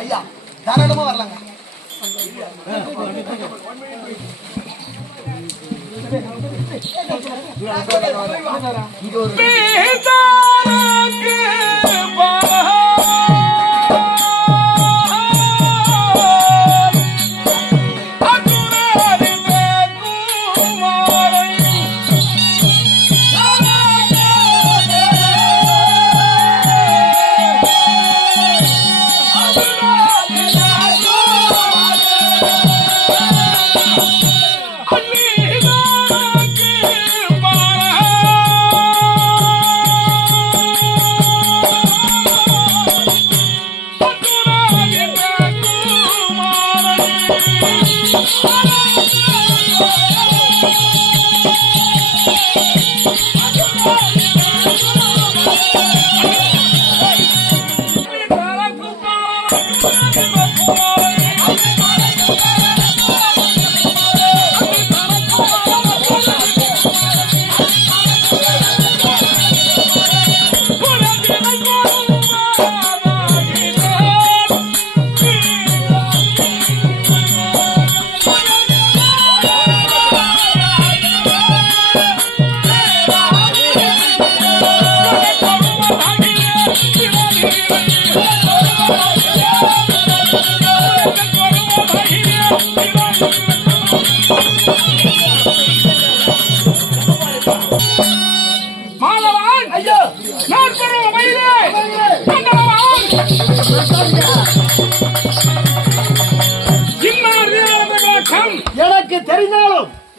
ஐயா தாராளமா வரலாங்க.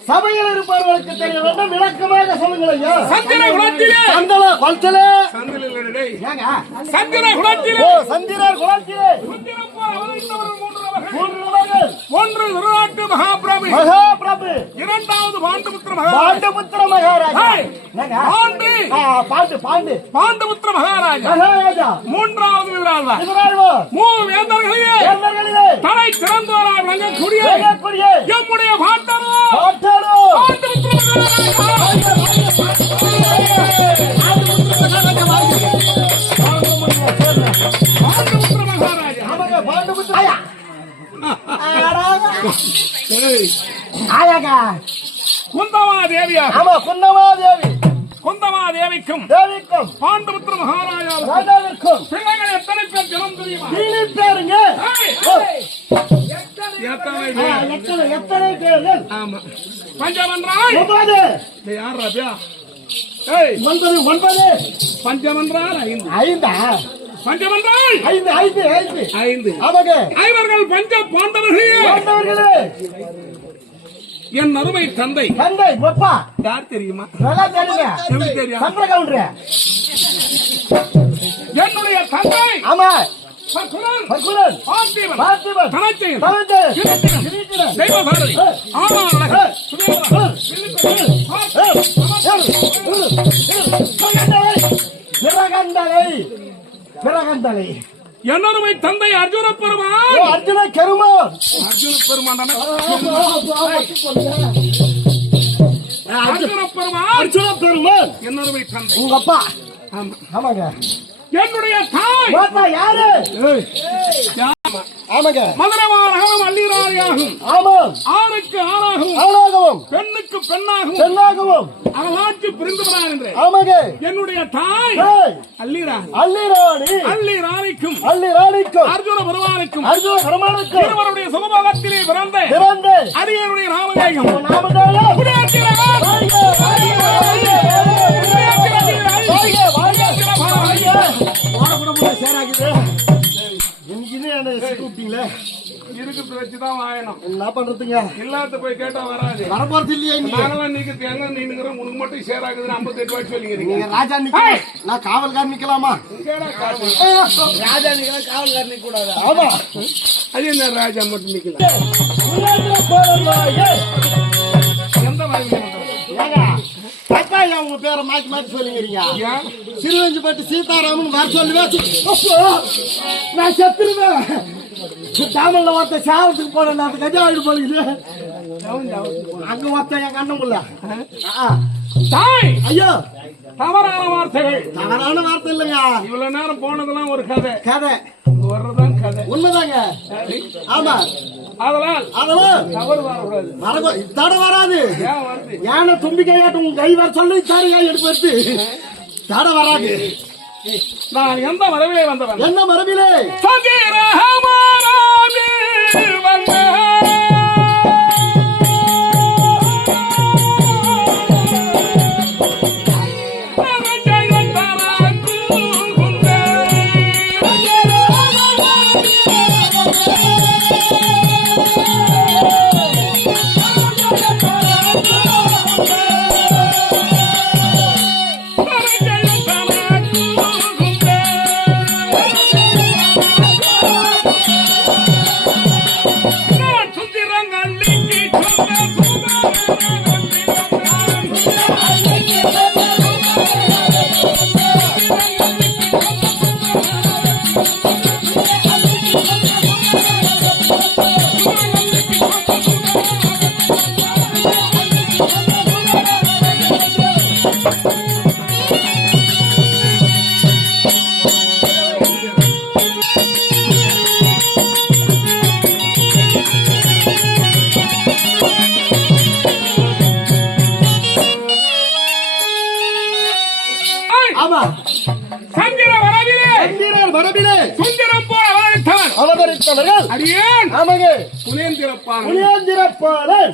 சபையில் இருப்பவர்களுக்கு தெரிய வேண்டும், விளக்கமாக சொல்லுங்கள் ஐயா. சந்திர குலத்திலே சந்தன குலத்திலே சந்திர குலத்திலே சந்திரர் குலத்திலே ஒன்று விராட்டு மகாபிரபு, மகாபிரபு, இரண்டாவது பாண்டுபுத்திர பாண்டுபுத்திர மகாராஜா, பாண்டுபுத்திர மகாராஜா, மூன்றாவது விராழ்வார், வேந்தர்களிலே தலை சிறந்தவராக விளங்கக்கூடிய எம்முடைய பாண்டரோ பாண்டுபுத்திர மகாராஜா. குந்தமாதேவிக்கும் பாண்டுபுத்திர மகாராஜாவுக்கும் பிள்ளைகள் எத்தனை பேர் ஜனம் தெரியுமா? எத்தனை பேர்கள்? பஞ்சமன்றால் பஞ்சமன்றால் ஐந்தா? பஞ்சமன்றால் ஐந்து ஐவர்கள் பஞ்ச பாண்டவர்களே. என் அருமை தந்தை யார் தெரியுமா? எப்படி தெரியும்? என்னுடைய தந்தை என்னருமை தந்தை அர்ஜுன பெருமான். அர்ஜுன பெருமான் அர்ஜுன பெருமான் என்னருமை தந்தை உங்க அப்பா. ஆமாங்க. என்னுடைய தாய் யாரு? ஆமாங்க. மதுரவாராகவும் அள்ளிராயாகும். ஆமாம். ஆணுக்கு ஆணாகவும் பெண்ணுக்கு பெண்ணாகவும் அவளாட்சி புரிந்துவிடார் என்று. ஆமாங்க. என்னுடைய தாய் அள்ளிராணி அள்ளிராணிக்கும் அர்ஜுன பெருமானுக்கும் இருவருடைய சுகபோகத்திலே பிறந்த அரியனுடைய நாமதேயம் என்ன பண்றதுங்க? இல்லாத போய் கேட்டா வராது. வரப்போறது இல்லையா? உனக்கு மட்டும் சேராகுது 58 ரூபாய் சொல்லிங்க. ராஜா நிக்கலாம், நான் காவல்கார் நிக்கலாமா? ராஜா நிக்கலாம், காவல்கார் நிக்க கூடாது. ஆமா, அது என்ன ராஜா மட்டும் நிக்கலாம்? எந்த மாதிரி உங்க பேரை மாத்தி சொல்லுங்கிறீங்க. சிறுவஞ்சி பட்டு சீதாராமன் வர சொல்லுவேன். நான் செத்துருவேன். தமிழ்ல ஒருத்த சாவத்துக்கு போனேன். அது கஜா ஆயிடு போகுது. அங்க ஒருத்த என் கண்ண முடியல. ஐயோ, தவறான வார்த்தைகள். தவறான வார்த்தை இல்லைங்க. இவ்வளவு நேரம் போனதெல்லாம் ஒரு கதை வர்றதான் கதை. உண்மைதாங்க. ஆமா, அதனால் தவறு வரக்கூடாது. தடை வராது. யானை தும்பிக்கையாட்டும் உங்க கை வர சொல்லி தடையா எடுத்து தடை வராது. நான் எந்த மரபிலே வந்தவன்? என்ன மரபிலே?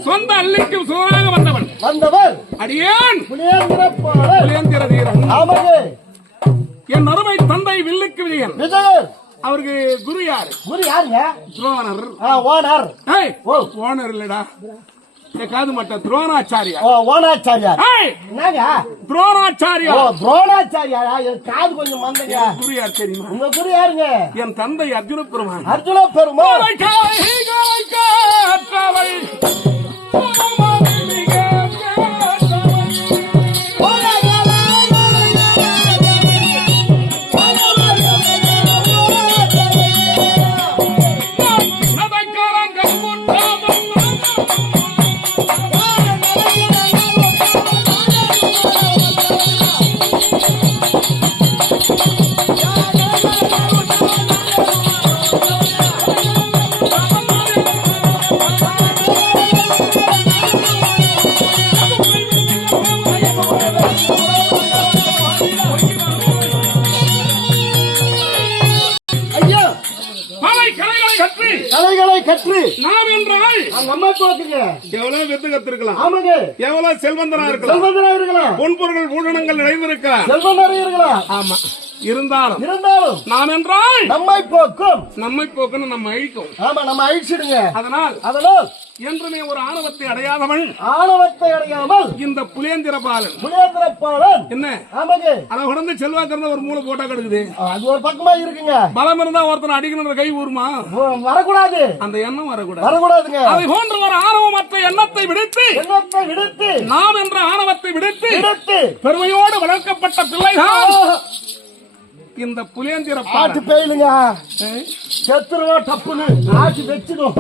சொந்த அள்ளிக்கும் சுதராக வந்தவர் அடியேன் புலேந்திர வீரன். என் அருமை தந்தை வில்லுக்கு விஜயன். அவருக்கு குரு யாரு? யாருங்க? ஓனர். ஓனர் ஓனர் இல்லடா, காது மட்ட துரோணாச்சாரியா. ஓனாச்சாரியார். ஏய், என்னங்க துரோணாச்சாரியா. துரோணாச்சாரியாரா? என் காது கொஞ்சம் மந்தங்க. குரு யார் தெரியுமா? உங்க குரு யாருங்க? என் தந்தை அர்ஜுன பெருமான். அர்ஜுன பெருமாள். கலைகளை கற்று நாம் என்றால் நம்ம தோக்குங்க. எவ்வளவு வித்து கத்திருக்கலாம். ஆமாங்க. எவ்வளவு செல்வந்தனா இருக்கலாம். செல்வந்தரா இருக்கலாம். பொன்பொருள் ஊழனங்கள் நிறைந்திருக்கலாம். செல்வந்தரா இருக்கலாம். ஆமா, இருந்தாலும் நாம் என்றால் நம்மை போக்கும். நம்மை போக்குன்னு நம்ம அழிக்கும். ஆமா, நம்ம அழிச்சிடுங்க. அதனால் என்றுமே ஒரு ஆணவத்தை அடையாதவன், ஆணவத்தை அடையாமல் இந்த புலேந்திர பாலன் என்ன ஆமாங்க. அதை உடனே செல்வாக்கு ஒரு மூளை போட்டா கிடக்குது. அது ஒரு பக்கமா இருக்குங்க. பலம் இருந்தா ஒருத்தன் அடிக்கணும் கை ஊருமா? வரக்கூடாது. அந்த எண்ணம் வரக்கூடாதுங்க. அதை போன்ற ஒரு ஆணவமற்ற எண்ணத்தை விடுத்து நாம் என்ற ஆணவத்தை விடுத்து பெருமையோடு வளர்க்கப்பட்ட பிள்ளைகள் இந்த புலேந்திர பாட்டு பெயிலுங்க. செத்துருவா டப்புன்னு ஆட்சி வச்சிடும்.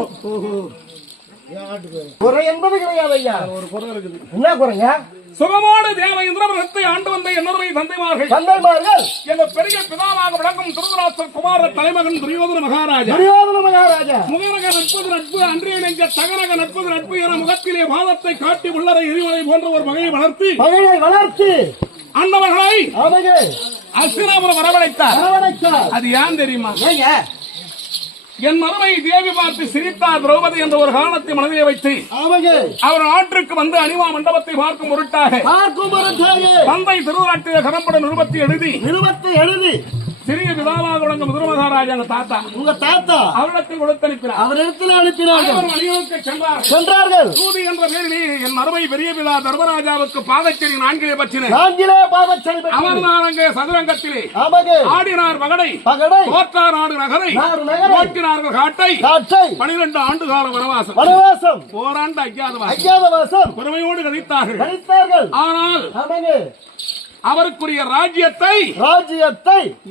குறை என்பது கிடையாது ஐயா. ஒரு குறை இருக்குது. என்ன குறைங்க? சுகமோடு தேவ இந்திரபுரத்தை ஆண்டு வந்த என்னுடைய தந்தைமார்கள் எங்க பெரிய பிதாவாக விளங்கும் திருதராஷ்டிர குமார தலைமகன் துரியோதன மகாராஜா. முகநக நட்பது நட்பு, அன்றைய நெஞ்ச தகரக நட்பது நட்பு என முகத்திலே பாதத்தை காட்டி உள்ளரை எரிமலை போன்ற ஒரு வகையை வளர்த்து அண்ணவர்களை அஸ்தினாபுரம் வரவழைத்தார். அது ஏன் தெரியுமா? என் மருமை தேவி பார்த்து சிரித்தார் திரௌபதி என்ற ஒரு காரணத்தை மனதிலே வைத்து அவர் ஆற்றுக்கு வந்து அணிவா மண்டபத்தை பார்க்கும் பொருட்டாக தந்தை திருநாட்டிய கடம்பட நிருபத்தை எழுதி சிறிய பிதாவாக விளங்கும் முதலமகாராஜா தாத்தா, உங்க தாத்தா அவரிடத்தில் கொடுத்தனுப்பினார். அவரிடத்தில் அணிவகுக்கு சென்றார்கள். தூதி என்ற பேரிலே என் மருமை பெரிய பிதா தர்மராஜாவுக்கு பாதச்சேரி நான்கிலே பற்றின அமர்ந்தார். அங்கே சதுரங்கத்திலே ஆடினார் பகடை, தோற்றார் நாடு நகரை, ஓட்டினார்கள் காட்டை. 12 ஆண்டு கால வனவாசம், ஓராண்டு அஜ்ஞாதவாசம் பெருமையோடு கழித்தார்கள். ஆனால் அவருக்குரிய ராஜ்யத்தை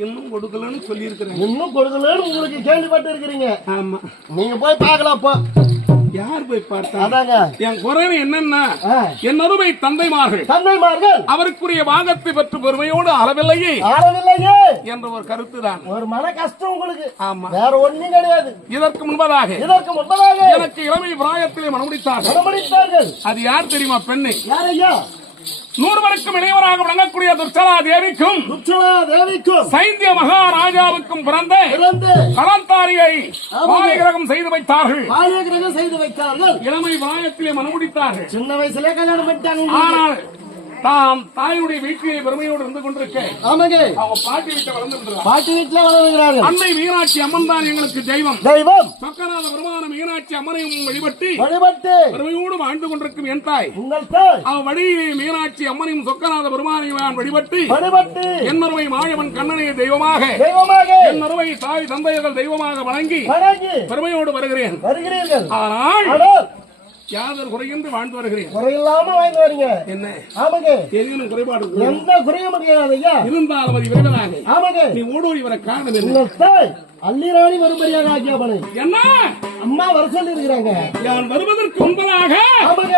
இன்னும் கொடுக்கலன்னு சொல்லி இருக்கிறேன். இன்னும் கொடுக்கலன்னு உங்களுக்கு கேள்விப்பட்டு இருக்கிறீங்க. ஆமா, நீங்க போய் பார்க்கலாம். யார் போய் பார்த்தா? என் குறை என்னன்னா, என் அருமை தந்தைமார்கள் அவருக்குரிய பாகத்தை பெற்று பெருமையோடு அளவில்லையே என்ற ஒரு கருத்து தான். ஒரு மன கஷ்டம் உங்களுக்கு. ஆமா, வேற ஒண்ணும் கிடையாது. இதற்கு முன்பதாக எனக்கு இளமை பிராயத்திலே மனமுடித்தார்கள். அது யார் தெரியுமா? பெண்ணை. யார் ஐயா? 100 வருக்கும் இளையவராக விளங்கக்கூடிய துர்ச்சலா தேவிக்கும் சைந்திய மகாராஜாவுக்கும் பிறந்த கலந்தாரியை பாலிகிரகம் செய்து வைத்தார்கள். இளமை பிராயத்திலே மனமுடித்தார்கள். சின்ன வயசுல கல்யாணம் பண்ணிட்டாங்க. ஆனால் தாம் தாயுடைய வீட்டிலே பெருமையோடு இருந்து கொண்டிருக்க அவங்க பாட்டி வீட்டில் வளர்ந்துகிறார்கள். அன்னை மீனாட்சி அம்மன் தான் எங்களுக்கு தெய்வம். சொக்கநாத பெருமான மீனாட்சி அம்மனையும் வழிபட்டு பெருமையோடு வாழ்ந்து கொண்டிருக்கும் என் தாய். அவன் வழியிலே மீனாட்சி அம்மனையும் சொக்கநாத பெருமானையும் வழிபட்டு என் மருமை மாயவன் கண்ணனை தெய்வமாக, என் மருமை தாய் தந்தையர்கள் தெய்வமாக வணங்கி பெருமையோடு வருகிறேன். ஆனால் யாதொரு குறையின்றி வாழ்ந்து வருகிறேன். குறையில்லாம வாழ்ந்து வரீங்க. என்ன? ஆமாங்க. ஏதேனும் குறைபாடு எந்த குறையும் முடியாது ஐயா. இருந்தாலும் அது விரைவதாக. ஆமாங்க. நீ ஓடோடி வர காரணம் என்ன? அள்ளிராணி வரும்படியாக ஆக்கியாபனை. என்ன? அம்மா வர சொல்லி இருக்கிறாங்க. நான் வருவதற்கு முன்பதாக ஆமாங்க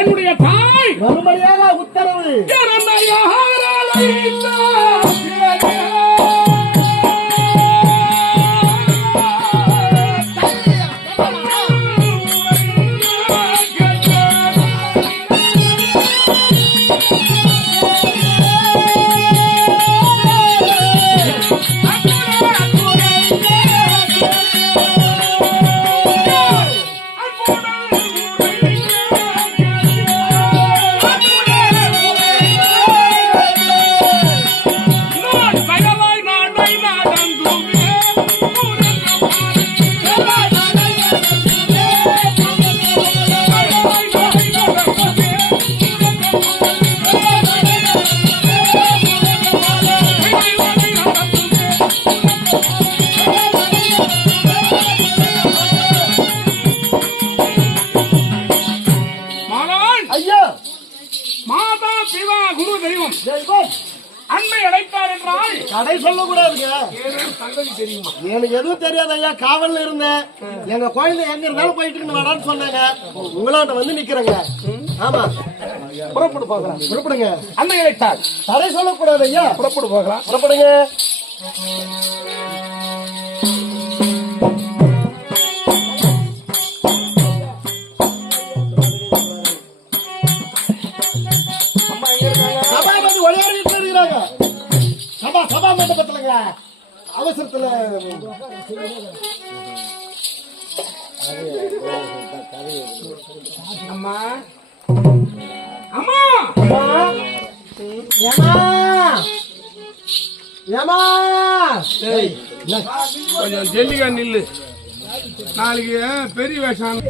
என்னுடைய தாய் வரும்படியாக உத்தரவு. கடை சொல்ல கூடாதுங்க. தங்கதி தெரியுமா? எனக்கு எதுவும் தெரியாது ஐயா. காவல்ல இருந்தேன். எங்க குழந்தை எங்க இருந்தாலும் போயிட்டு வாடான்னு சொன்னாங்க. உங்களாட்ட வந்து நிக்கிறேங்க. ஆமா, புறப்பட்டு போகலாம். புறப்படுங்க. அண்ணன் இழைத்தார். கடை சொல்லக்கூடாது ஐயா. புறப்பட்டு போகலாம். புறப்படுங்க. சபாபதி ஒளியார் வீட்டுல இருக்கிறாங்க. சபா மண்டபத்துலங்க. அவசரத்துல அம்மா அம்மா ஏமா ஏமா கொஞ்சம் ஜெல்லிக்கா நில்லு. நாளைக்கு பெரிய வேஷம்.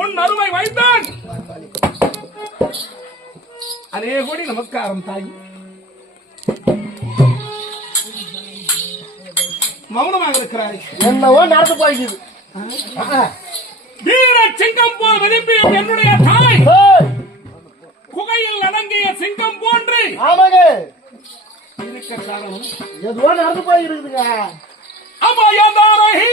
உன் அருமை வைத்தான். அதே கோடி நமஸ்காரம் தாய். மௌனமாக இருக்கிறாய். என்னவோ நடந்து போயிடுது. வீர சிங்கம் போல் விரும்பிய என்னுடைய தாய் குகையில் அடங்கிய சிங்கம் போன்று ஆமாங்க இருக்க காரணம் எதுவோ நடந்து போயிருக்குதுங்க. அபயதாரஹி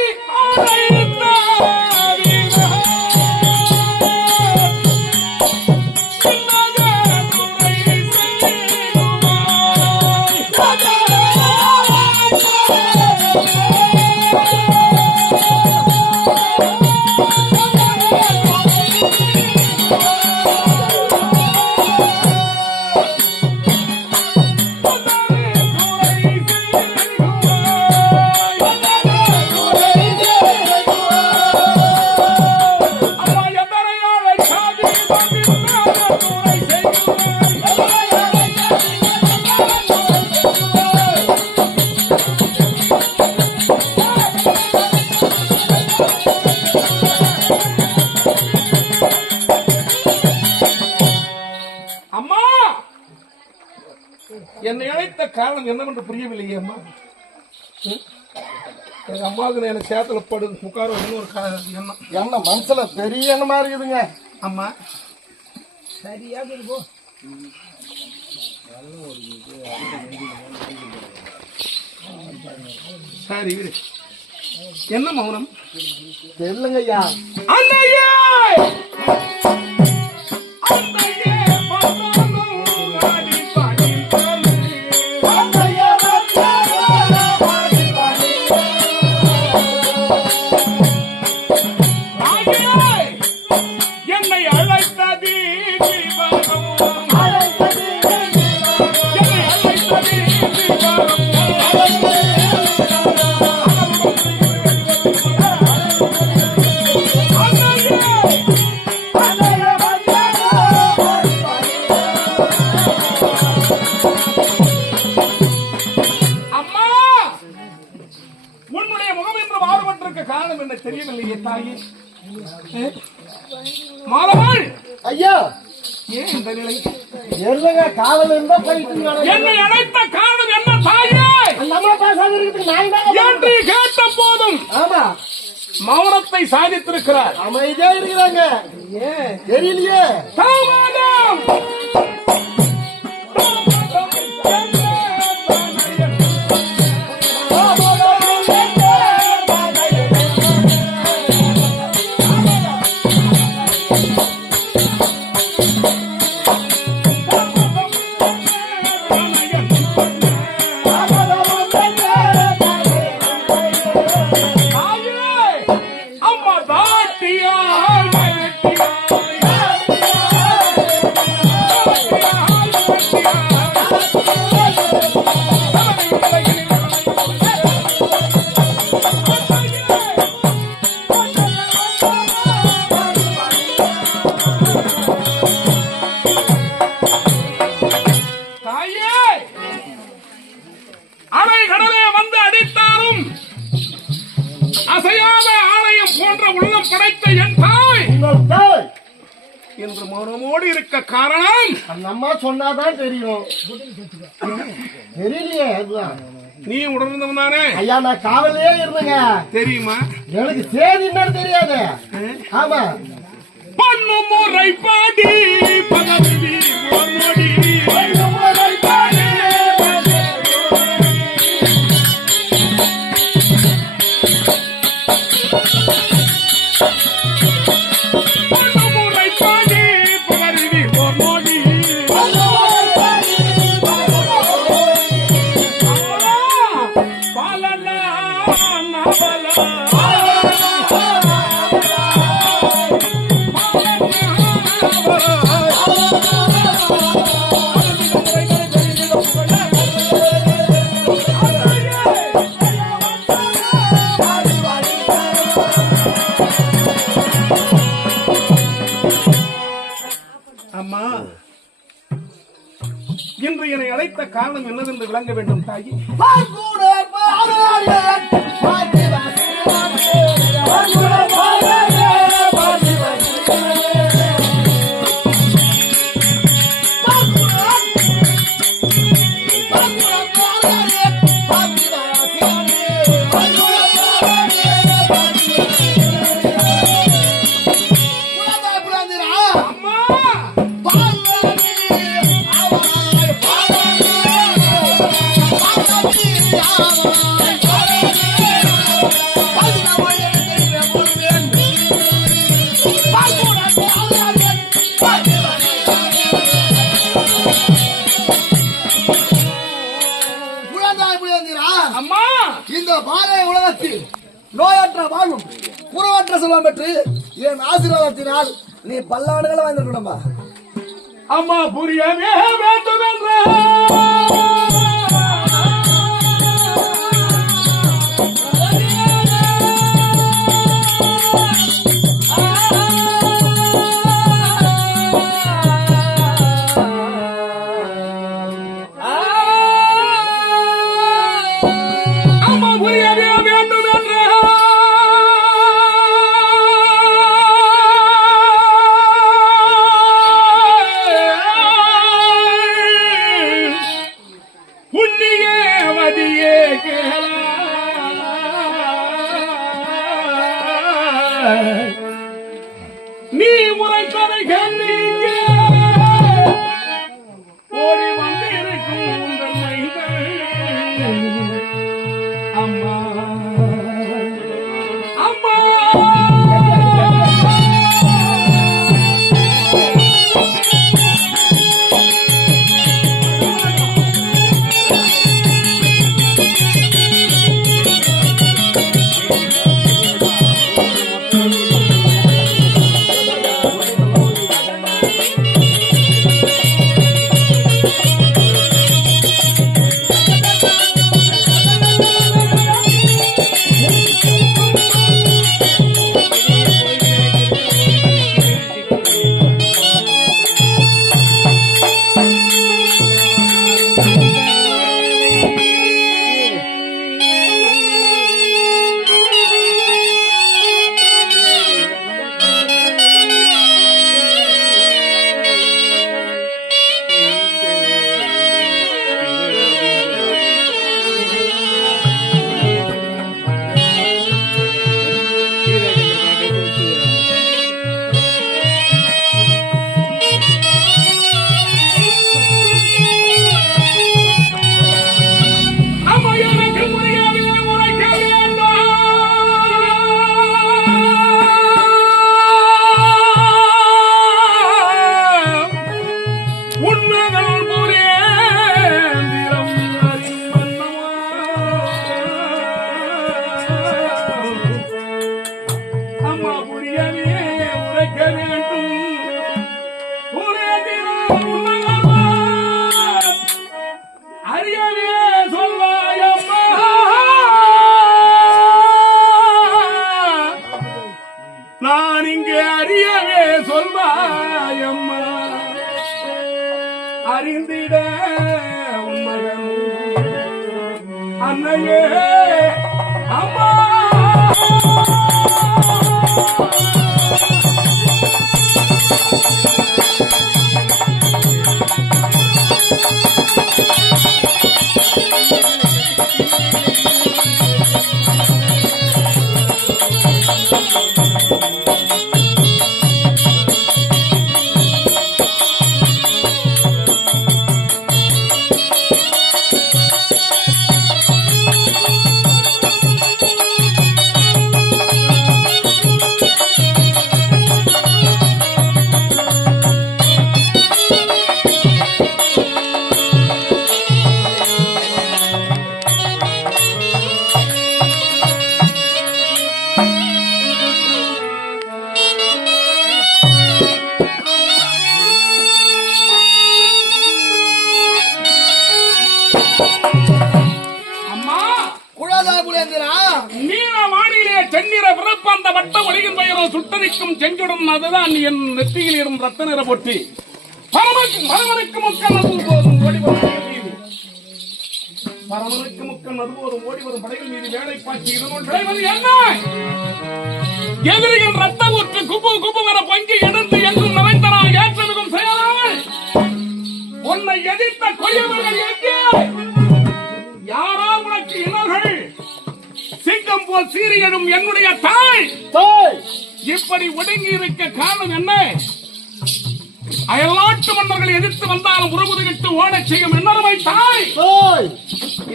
என்னை அழைத்த காரணம் என்னவென்று புரியவில்லையே அம்மா. எங்க அம்மாவுக்கு எனக்கு சேத்துல படு முக்கார ஒரு எண்ணம் என்ன மனசுல பெரிய எண்ணமா இருக்குதுங்க. அம்மா சரியா போ. சரி என்ன மௌனம் தெரியலங்க ஐயா. அண்ணையே காரணம் என்ன தெரியவில்லையே தாயே. மாலவாள் ஐயா ஏன் இந்த நிலை? என்னங்க காவல் இருந்தா போயிட்டு என்னை அழைத்த காரணம் என்ன தாயே? நம்ம பேசாத இருக்குது என்று கேட்ட போதும் ஆமா மௌனத்தை சாதித்திருக்கிறார். அமைதியா இருக்கிறாங்க. ஏன் தெரியலையே. தாமதம் உயிரோடு இருக்க காரணம் அந்த அம்மா சொன்னாதான் தெரியும். தெரியலையே. அதுதான் நீ உணர்ந்தவன் தானே? ஐயா நான் காவலே இருந்தேங்க. தெரியுமா? எனக்கு சேதி என்னன்னு தெரியாது. ஆமா. பண்ணு முறை பாடி பகவதி ஓடி பண்ணு முறை பாடி அம்மா, இன்று என்னை அழைத்த காரணம் என்னவென்று விளங்க வேண்டும் தாயி. அம்மா, இந்த பாறை உலகத்தில் நோயற்ற வாழும் புறவற்ற செல்வம் பெற்று என் ஆசீர்வாதத்தினால் நீ பல்லாண்டுகளை வாழ்ந்துடமா. அம்மா புரியவே வேண்டும் என்ற நீ உரைத்ததை கண்டீங்க ஓடி வந்திருக்கும் உங்கள் மைந்தன். அம்மா அம்மா நான் இங்கே அறியவே சொல்வாயம்மா, அறிந்திட உன்மகன் அன்னையே அம்மா. வட்ட ஒளியின் பெயரோ சுட்டரிக்கும் செஞ்சுடும் அதுதான் என் நெற்றியில் இடும் ரத்த நிற பொட்டி பரமனுக்கு முக்கன் அது போதும் ஓடி வரும் படைகள் மீது பரமனுக்கு முக்கன் அது போதும் ஓடி வரும் படைகள் மீது வேலை பாய்ச்சி இதனுள் விளைவது என்ன எதிரியின் ரத்த ஊற்று குப்பு குப்பு வர பங்கி எடுத்து எங்கும் நிறைந்தனால் ஏற்றதும் செயலாமல் உன்னை எதிர்த்த கொடியவர்கள் எங்கே யாரா உனக்கு இனர்கள் சிங்கம் போல் சீரியடும் என்னுடைய தாய் இப்படி ஒடுங்கி இருக்க காரணம் என்ன அயல்நாட்டு மன்னர்கள் எதிர்த்து வந்தாலும் உறவுதிட்டு ஓடச் செய்யும் என்னருமை தாய்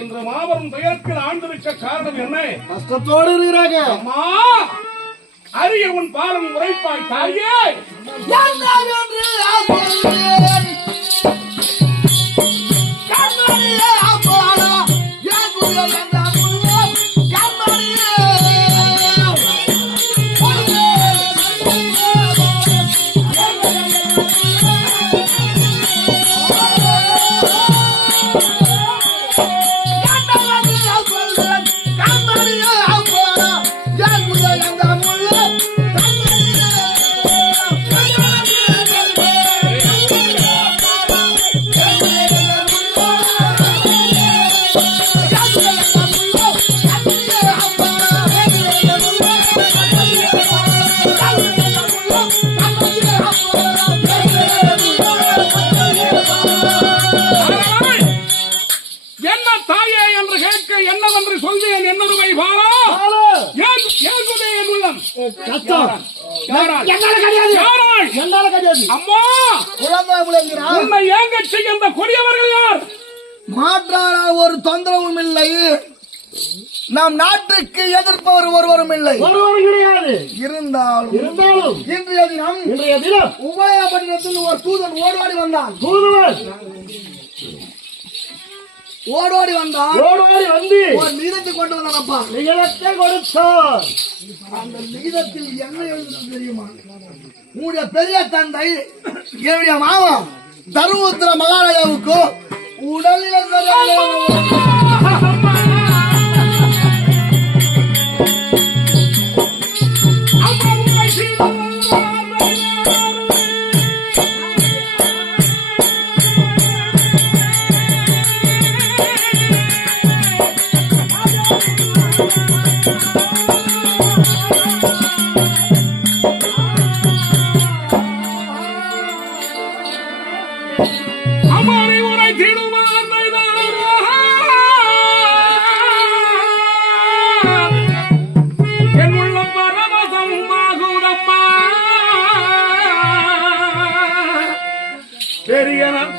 இன்று மாபெரும் துயரத்தில் ஆழ்ந்திருக்க காரணம் என்ன கஷ்டத்தோடு இருக்கிறாங்க அம்மா அரிய உன் பாலம் உரைப்பாய் தாயே மாற்றான ஒரு தொந்தரவும் இல்லை நம் நாட்டுக்கு எதிர்ப்பவர் ஒருவரும் இல்லை கிடையாது இருந்தாலும் இன்றைய தினம் உபயபட்டினத்தில் ஒரு தூதன் ஓடோடி வந்தான் ஓடோடி வந்து ஒரு நீதத்தை கொண்டு வந்தானப்பா நீதத்தை கொடுத்தார் அந்த நீதத்தில் என்ன எழுதுறது தெரியுமா உங்களுடைய பெரிய தந்தை என்னுடைய மாமா தருமபுத்திர மகாராஜாவுக்கு உடலில்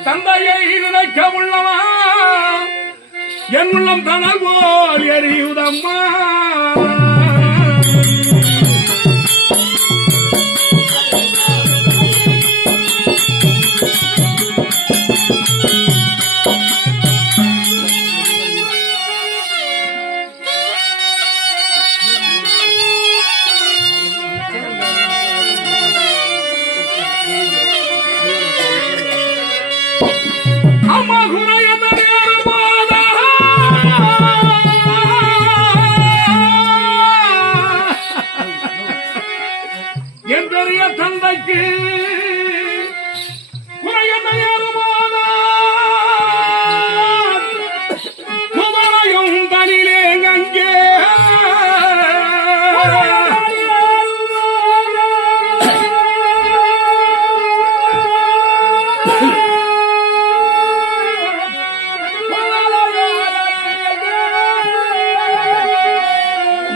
தந்தையை நினைக்க உள்ளவா என் உள்ளம் தனல் போல் எரியுதம்மா தந்தைக்கு குமரையும் தனிலே அங்கே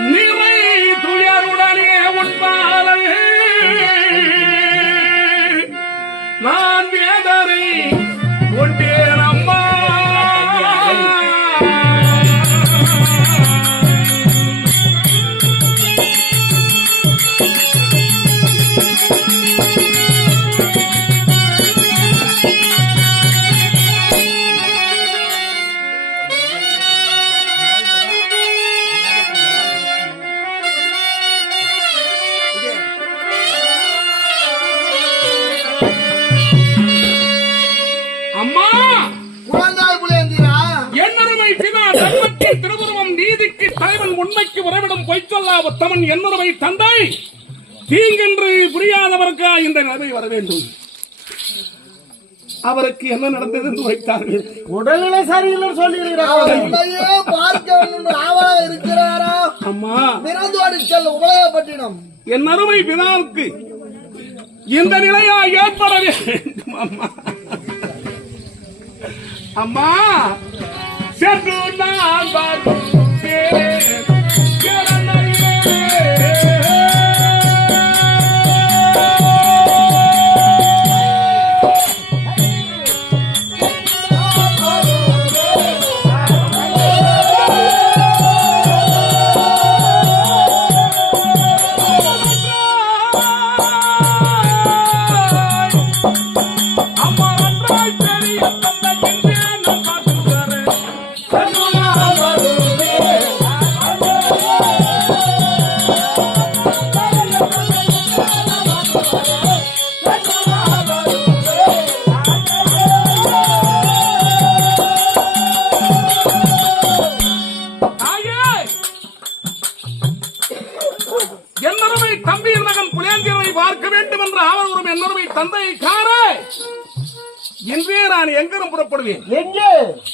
நிறை துயருடனே உண்பாலை நான் வேதனை கொண்டேன் அம்மா உண்மைக்கு உறவிடும் பொய்ச்சொல்லா உத்தமன் என்னுடைய தந்தை தீங்கென்று புரியாதவருக்கா இந்த நிலைமை வர வேண்டும். அவருக்கு என்ன நடந்தது என்று வைத்தார்கள். உடல்நிலை சரியில்லை சொல்லியிருக்கிறார். பார்க்க இருக்கிறாரா? அம்மா பிறந்தோடு செல்ல உபயோகப்பட்டினம் என் அருமை பிதாவுக்கு இந்த நிலையா ஏற்பட வேண்டும். அம்மா அம்மா சென்று நான் என்னருமை தம்பியின் மகன் புலேந்திரனை பார்க்க வேண்டும் என்ற ஆவலோடும் என்னருமை தந்தையை காண இன்றே நான் எங்கிலும் புறப்படுவேன். எங்கே?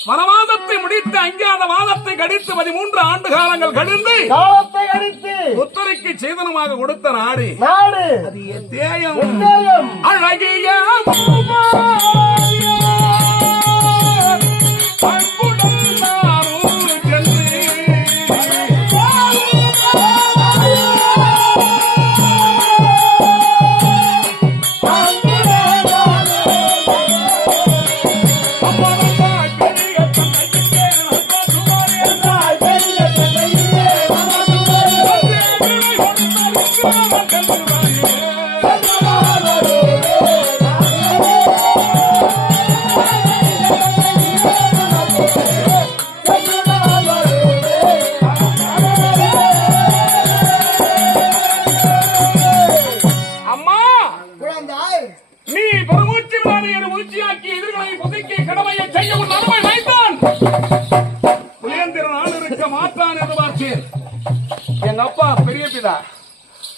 வனவாதத்தை முடித்து அஞ்ஞாத வாதத்தை கடித்து 13 ஆண்டு காலங்கள் கழிந்து புத்தரைக்கு சேதனமாக கொடுத்த நாடு அது தேயம் அழகிய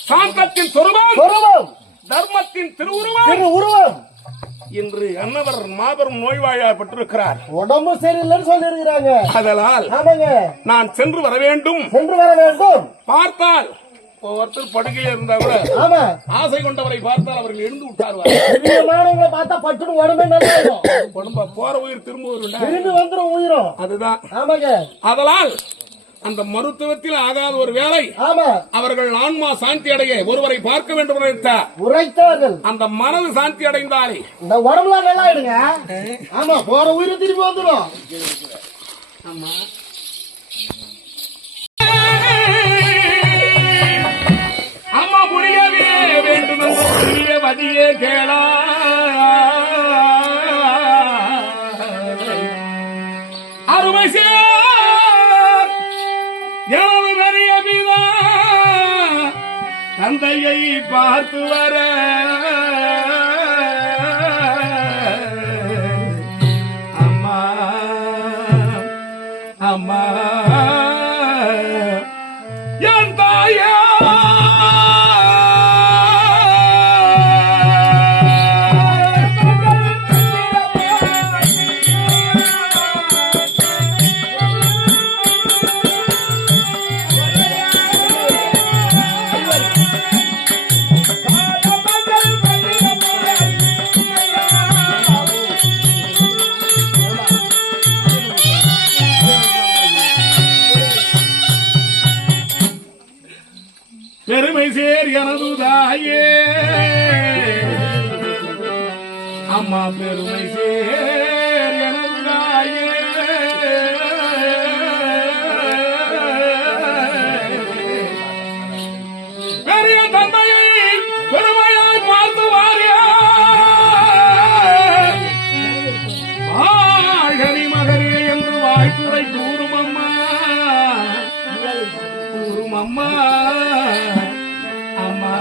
சாந்தத்தின் சொரூபம் தர்மத்தின் திருவுருவம் என்று அன்னவர் மாபெரும் நோய்வாய்ப்பட்டிருக்கிறார். உடம்பு சரியில்லைன்னு சொல்லியிருக்கிறாங்க. அதனால் நான் சென்று வர வேண்டும். பார்த்தால் ஒருத்தர் படுகையில் இருந்தா கூட ஆசை கொண்டவரை பார்த்தால் அவர்கள் எழுந்து விட்டார்கள். பார்த்தா பட்டுன்னு உடம்பே நல்லா உடம்ப போற உயிர் திரும்ப வந்துடும் உயிரும். அதுதான். அதனால் அந்த மருத்துவத்தில் ஆகாத ஒரு வேலை அவர்கள் ஆன்மா சாந்தி அடைய ஒருவரை பார்க்க வேண்டும் உரைத்தார்கள். அந்த மனது சாந்தி அடைந்தாலே இந்த உடம்புல நல்லா ஆயிடுங்க. ஆமா, போற உயிரை திரும்பி வந்துடும். அம்மா புரியவே வேண்டும் புரிய வதியே கேளா அருமை எனது பெரிய பிதா தந்தையை பார்த்து வர அம்மா அம்மா என் தாயா பெருமை சேர் எனது தாயே அம்மா பெருமை சேர் எனது தாயே பெரிய தந்தையை பெருமையாய் பார்த்து வாரியா வாழ்கனி மகரே என்று வாழ்த்துரை கூறும் அம்மா அம்மா அம்மா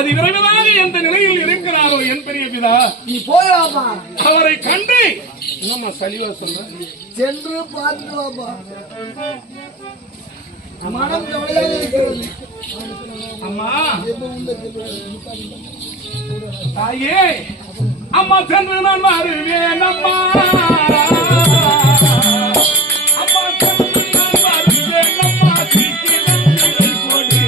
அது விரைவதாக எந்த நிலையில் இருக்கிறாரோ என் பெரிய பிதா, நீ போயாமா அவரை கண்டு என்னம்மா சலிவா சொல்ற, சென்று பார்த்து வாப்பா. மனம் கவலையாக இருக்கிறது. அம்மா தாயே, அம்மா சென்று நான் வருவேன் அம்மா, அம்மா சென்று நான் வருவேன் அம்மா, சீக்கிரம் கொடி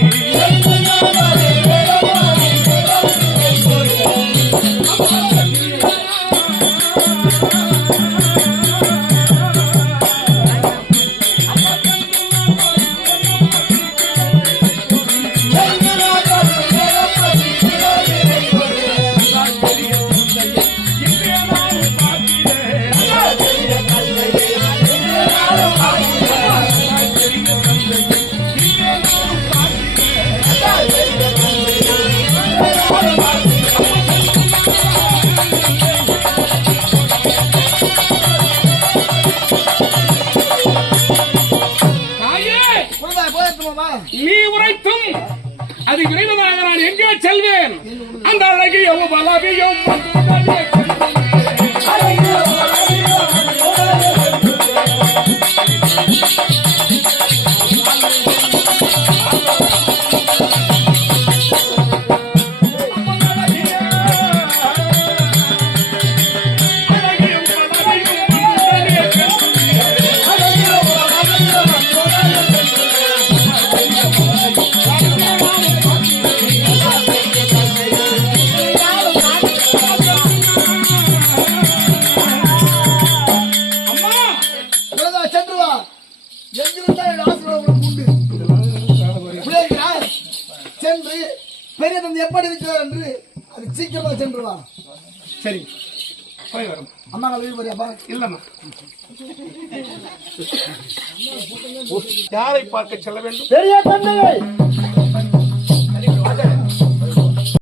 நீ உரைத்தும் அது விரைவதாக நான் எங்கே செல்வேன், அந்த அழகிய பலவியும் சென்று பெரிய தந்தை எப்படி இருக்கிறார் என்று அது சீக்கிரமாக சென்று வா. சரி போய் வரும். அம்மா வீடு போறியாப்பா? இல்லம்மா, யாரை பார்க்க செல்ல வேண்டும்? பெரிய தந்தையை